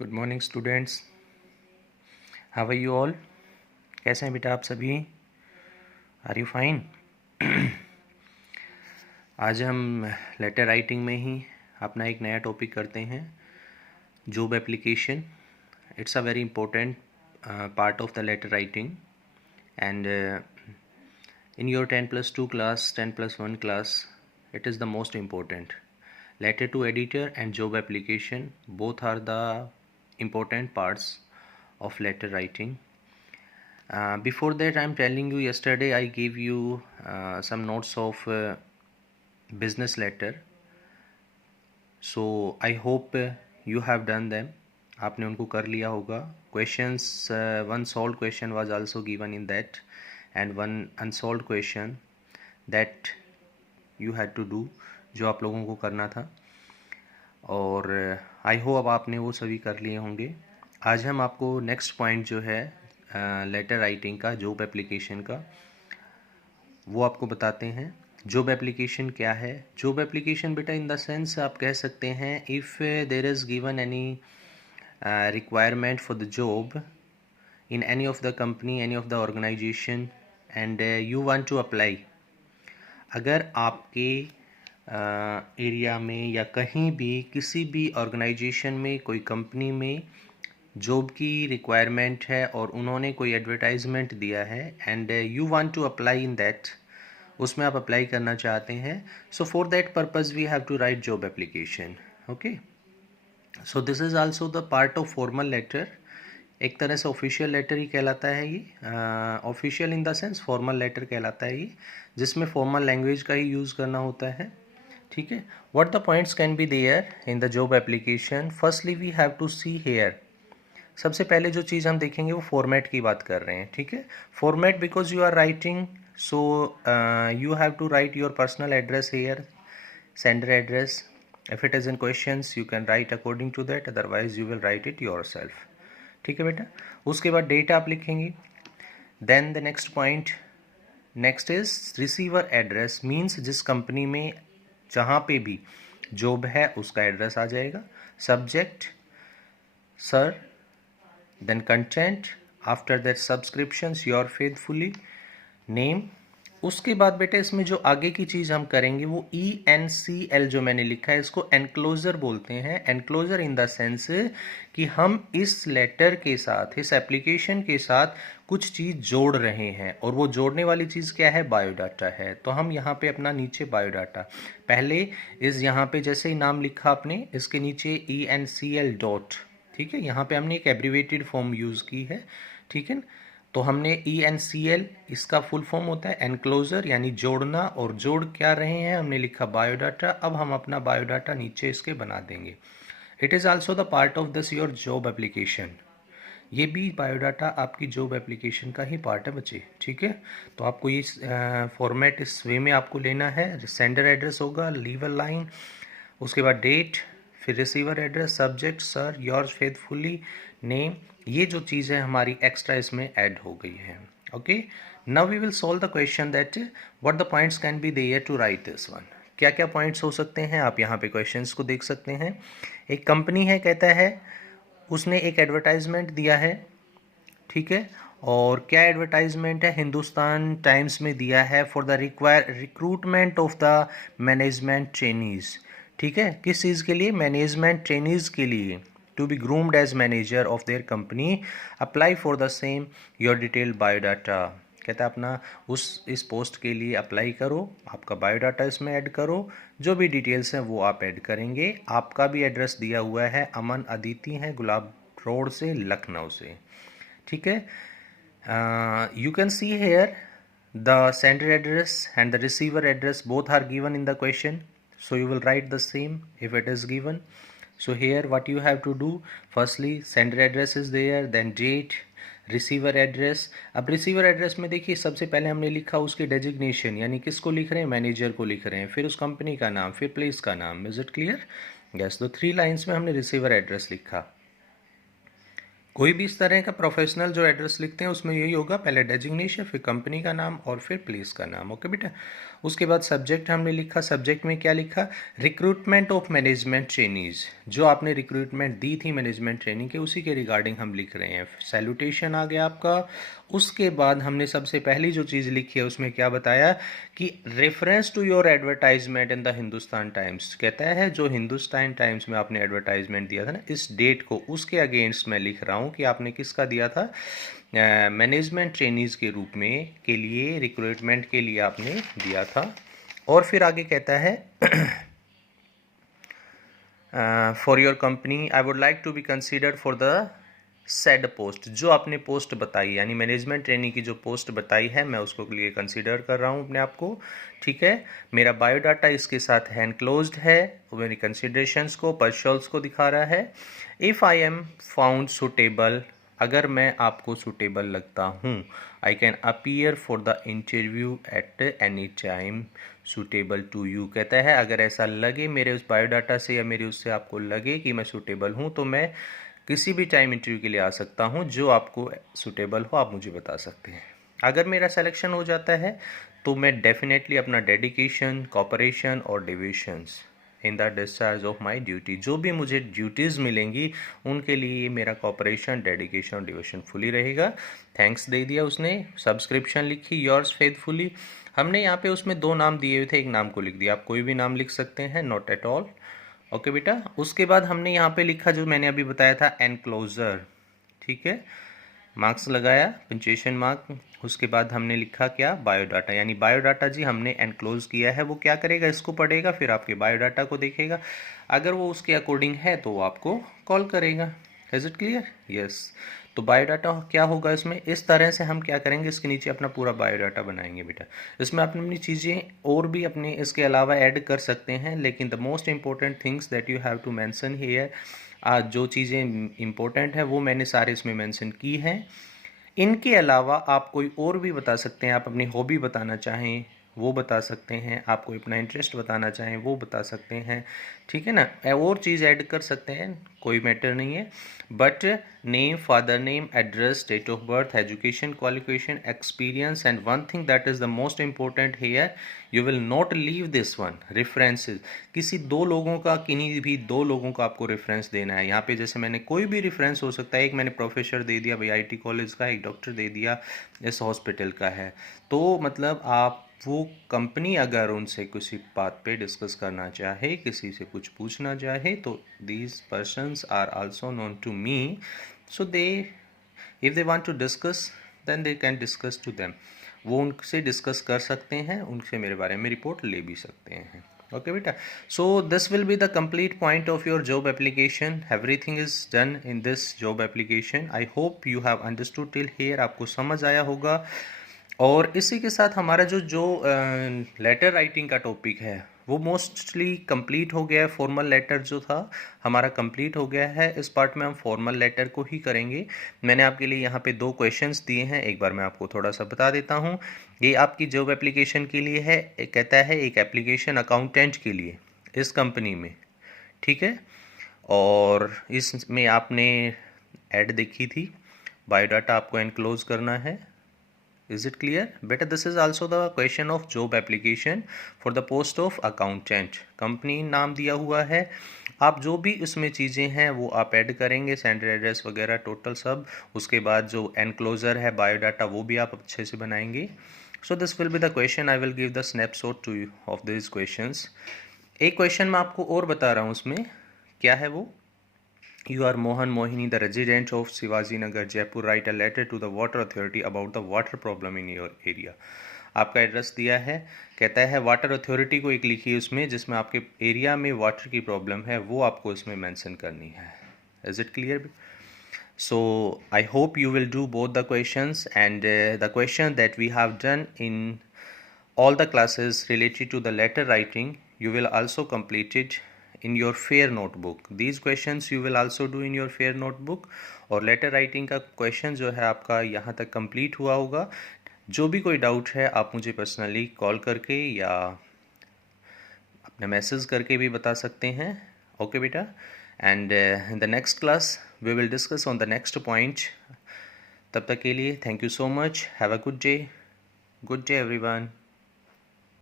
Good morning students, how are you all. कैसे हैं बेटा आप सभी? Are you fine? आज हम लेटर राइटिंग में ही अपना एक नया टॉपिक करते हैं, job application. It's a very important part of the letter writing and in your 10+2 class, 10+1 class, it is the most important. Letter to editor and job application both are the important parts of letter writing. Before that, I'm telling you, yesterday I gave you some notes of business letter. So I hope you have done them. आपने उनको कर लिया होगा. Questions, one solved question was also given in that, and one unsolved question that you had to do, जो आप लोगों को करना था. और आई होप आपने वो सभी कर लिए होंगे. आज हम आपको नेक्स्ट पॉइंट जो है लेटर राइटिंग का, जॉब एप्लीकेशन का, वो आपको बताते हैं. जॉब एप्लीकेशन क्या है? जॉब एप्लीकेशन बेटा इन द सेंस आप कह सकते हैं, if there is given any requirement for the job in any of the company, any of the organization, and you want to apply. अगर आपके एरिया में या कहीं भी किसी भी ऑर्गेनाइजेशन में, कोई कंपनी में जॉब की रिक्वायरमेंट है और उन्होंने कोई एडवर्टाइजमेंट दिया है and you want to apply in that, उसमें आप अप्लाई करना चाहते हैं. So for that purpose we have to write job application. Okay, so this is also the part of formal letter. एक तरह से ऑफिशियल लेटर ही कहलाता है ये. Official in the sense formal letter कहलाता है ये, जिसमें फॉर्मल लैंग्वेज का ही यूज़ करना होता है. ठीक है. What the points can be there in the job application? Firstly we have to see here. सबसे पहले जो चीज़ हम देखेंगे वो फॉर्मेट की बात कर रहे हैं. ठीक है. Format, because you are writing, so you have to write your personal address here, sender address. If it is in questions, you can write according to that, otherwise you will write it yourself. ठीक है बेटा. उसके बाद date आप लिखेंगे. Then the next point, next is receiver address, means जिस company में जहाँ पे भी जॉब है उसका एड्रेस आ जाएगा. Subject sir, then content, after that subscriptions, your faithfully, name. उसके बाद बेटा इसमें जो आगे की चीज़ हम करेंगे वो ENCL जो मैंने लिखा है, इसको एनक्लोजर बोलते हैं. एनक्लोजर इन द सेंस कि हम इस लेटर के साथ, इस एप्लीकेशन के साथ कुछ चीज़ जोड़ रहे हैं, और वो जोड़ने वाली चीज़ क्या है? बायोडाटा है. तो हम यहाँ पे अपना नीचे बायोडाटा, पहले इस यहाँ पे जैसे ही नाम लिखा आपने, इसके नीचे ENCL डॉट. ठीक है. यहाँ पे हमने एक एब्रीवेटेड फॉर्म यूज़ की है. ठीक है. तो हमने ENCL, इसका फुल फॉर्म होता है एनक्लोजर, यानी जोड़ना, और जोड़ क्या रहे हैं? हमने लिखा बायोडाटा. अब हम अपना बायोडाटा नीचे इसके बना देंगे. It is also the part of this your job application. ये भी बायोडाटा आपकी जॉब एप्लीकेशन का ही पार्ट है बच्चे. ठीक है. तो आपको ये फॉर्मेट इस वे में आपको लेना है. सेंडर एड्रेस होगा, लीवर लाइन, उसके बाद डेट, फिर receiver address, subject sir, yours faithfully, name. ये जो चीज़ है हमारी एक्स्ट्रा इसमें ऐड हो गई है. Okay, now we will solve the question that what the points can be there to write this one. क्या क्या पॉइंट्स हो सकते हैं, आप यहाँ पे क्वेश्चंस को देख सकते हैं. एक कंपनी है, कहता है उसने एक एडवर्टाइजमेंट दिया है. ठीक है. और क्या एडवर्टाइजमेंट है? हिंदुस्तान टाइम्स में दिया है for the recruitment of the management trainees. ठीक है. किस चीज़ के लिए? मैनेजमेंट ट्रेनीज के लिए. To be groomed as manager of their company, apply for the same your detailed biodata. कहता है अपना इस पोस्ट के लिए अप्लाई करो, आपका बायोडाटा इसमें ऐड करो, जो भी डिटेल्स हैं वो आप ऐड करेंगे. आपका भी एड्रेस दिया हुआ है, अमन अदिति है, गुलाब रोड से, लखनऊ से. ठीक है. You can see here the sender address and the receiver address both are given in the question, so you will write the same if it is given. So here what you have to do, firstly sender address is there, then date, receiver address. अब receiver address में देखिए सबसे पहले हमने लिखा उसकी designation, यानी किसको लिख रहे हैं? मैनेजर को लिख रहे हैं. फिर उस कंपनी का नाम, फिर प्लेस का नाम. Is it clear? यस. तो 3 लाइन्स में हमने रिसीवर एड्रेस लिखा. कोई भी इस तरह का प्रोफेशनल जो एड्रेस लिखते हैं उसमें यही होगा, पहले डेजिग्नेशन, फिर कंपनी का नाम और फिर प्लेस का नाम. ओके बेटा. उसके बाद सब्जेक्ट हमने लिखा, सब्जेक्ट में क्या लिखा, रिक्रूटमेंट ऑफ मैनेजमेंट ट्रेनीज, जो आपने रिक्रूटमेंट दी थी मैनेजमेंट ट्रेनिंग के उसी के रिगार्डिंग हम लिख रहे हैं। सैल्यूटेशन आ गया आपका। उसके बाद हमने सबसे पहली जो चीज़ लिखी है उसमें क्या बताया कि reference to your advertisement in the Hindustan Times, कहता है जो हिंदुस्तान टाइम्स में आपने एडवर्टाइजमेंट दिया था ना इस डेट को, उसके अगेंस्ट मैं लिख रहा हूँ कि आपने किसका दिया था, मैनेजमेंट ट्रेनीज के रूप में के लिए, रिक्रूटमेंट के लिए आपने दिया था। और फिर आगे कहता है for your company I would like to be considered for the said post, जो आपने पोस्ट बताई यानी मैनेजमेंट ट्रेनिंग की जो पोस्ट बताई है मैं उसको लिए कंसिडर कर रहा हूँ अपने आप को, ठीक है। मेरा बायोडाटा इसके साथ है एनक्लोज्ड है, मेरी कंसिडरेशंस को पर्सनल्स को दिखा रहा है। If I am found suitable, अगर मैं आपको सुटेबल लगता हूँ, I can appear for the interview at any time suitable to you, कहता है अगर ऐसा लगे मेरे उस बायोडाटा से या मेरे उससे आपको लगे कि मैं सूटेबल हूँ तो मैं किसी भी टाइम इंटरव्यू के लिए आ सकता हूँ, जो आपको सूटेबल हो आप मुझे बता सकते हैं। अगर मेरा सिलेक्शन हो जाता है तो मैं डेफिनेटली अपना डेडिकेशन, कॉपरेशन और devotions in the discharge of my duty, जो भी मुझे ड्यूटीज़ मिलेंगी उनके लिए मेरा कॉपरेशन, डेडिकेशन और डिविशन फुली रहेगा। थैंक्स दे दिया उसने, सब्सक्रिप्शन लिखी, योर्स फेथफुली। हमने यहाँ पे उसमें 2 नाम दिए हुए थे, एक नाम को लिख दिया, आप कोई भी नाम लिख सकते हैं, नॉट एट ऑल, ओके बेटा। उसके बाद हमने यहाँ पे लिखा जो मैंने अभी बताया था एनक्लोजर, ठीक है, मार्क्स लगाया, पंक्चुएशन मार्क। उसके बाद हमने लिखा क्या, बायोडाटा, यानी बायोडाटा जी हमने एनक्लोज किया है, वो क्या करेगा, इसको पढ़ेगा, फिर आपके बायोडाटा को देखेगा, अगर वो उसके अकॉर्डिंग है तो वो आपको कॉल करेगा। Is it clear? यस। तो बायोडाटा क्या होगा इसमें, इस तरह से हम क्या करेंगे, इसके नीचे अपना पूरा बायोडाटा बनाएंगे बेटा। इसमें अपनी अपनी चीज़ें और भी अपने इसके अलावा ऐड कर सकते हैं, लेकिन the most important things that you have to mention here, जो चीज़ें इंपॉर्टेंट है वो मैंने सारे इसमें मेंशन की हैं। इनके अलावा आप कोई और भी बता सकते हैं, आप अपनी हॉबी बताना चाहें वो बता सकते हैं, आप कोई अपना इंटरेस्ट बताना चाहें वो बता सकते हैं, ठीक है ना, और चीज़ ऐड कर सकते हैं, कोई मैटर नहीं है। But name, father name, address, date of birth, education, qualification, experience, and one thing that is the most important here, you will not leave this one, references. किसी 2 लोगों का, किन्हीं भी 2 लोगों का आपको रेफरेंस देना है। यहाँ पे जैसे मैंने कोई भी रेफरेंस हो सकता है, एक मैंने प्रोफेसर दे दिया भाई आईटी कॉलेज का, एक डॉक्टर दे दिया इस हॉस्पिटल का है, तो मतलब आप वो कंपनी अगर उनसे किसी बात पे डिस्कस करना चाहे, किसी से कुछ पूछना चाहे, तो these persons are also known to me, so they if they want to discuss then they can discuss to them, वो उनसे डिस्कस कर सकते हैं, उनसे मेरे बारे में रिपोर्ट ले भी सकते हैं। ओके बेटा, सो this will be the complete point of your job application, everything is done in this job application. I hope you have understood till here, आपको समझ आया होगा। और इसी के साथ हमारा जो लेटर राइटिंग का टॉपिक है वो मोस्टली कंप्लीट हो गया है। फॉर्मल लेटर जो था हमारा कंप्लीट हो गया है, इस पार्ट में हम फॉर्मल लेटर को ही करेंगे। मैंने आपके लिए यहाँ पे 2 क्वेश्चंस दिए हैं, एक बार मैं आपको थोड़ा सा बता देता हूँ। ये आपकी जॉब एप्लीकेशन के लिए है, एक कहता है एक एप्लीकेशन अकाउंटेंट के लिए इस कंपनी में, ठीक है। और इसमें आपने ऐड देखी थी, बायोडाटा आपको एनक्लोज करना है। Is it clear? Better, this is also the question of job application for the post of accountant. Company नाम दिया हुआ है, आप जो भी उसमें चीज़ें हैं वो आप ऐड करेंगे, सेंडर एड्रेस वगैरह टोटल सब। उसके बाद जो एनक्लोजर है बायोडाटा वो भी आप अच्छे से बनाएंगे। So this will be the question, I will give the snapshot to you of this questions. एक क्वेश्चन मैं आपको और बता रहा हूँ, उसमें क्या है वो, You are Mohan Mohini, the resident of Shivaji Nagar, Jaipur. Write a letter to the water authority about the water problem in your area. आपका एड्रेस दिया है, कहता है वाटर अथॉरिटी को एक लिखिए उसमें जिसमें आपके एरिया में वाटर की प्रॉब्लम है, वो आपको इसमें मेंशन करनी है। Is it clear? So I hope you will do both the questions, and the question that we have done in all the classes related to the letter writing, you will also complete it in your fair notebook. These questions you will also do in your fair notebook. और letter writing का question जो है आपका यहाँ तक complete हुआ होगा। जो भी कोई डाउट है आप मुझे पर्सनली कॉल करके या अपने मैसेज करके भी बता सकते हैं। ओके बेटा, and in the next class we will discuss on the next point. तब तक के लिए thank you so much, have a good day everyone.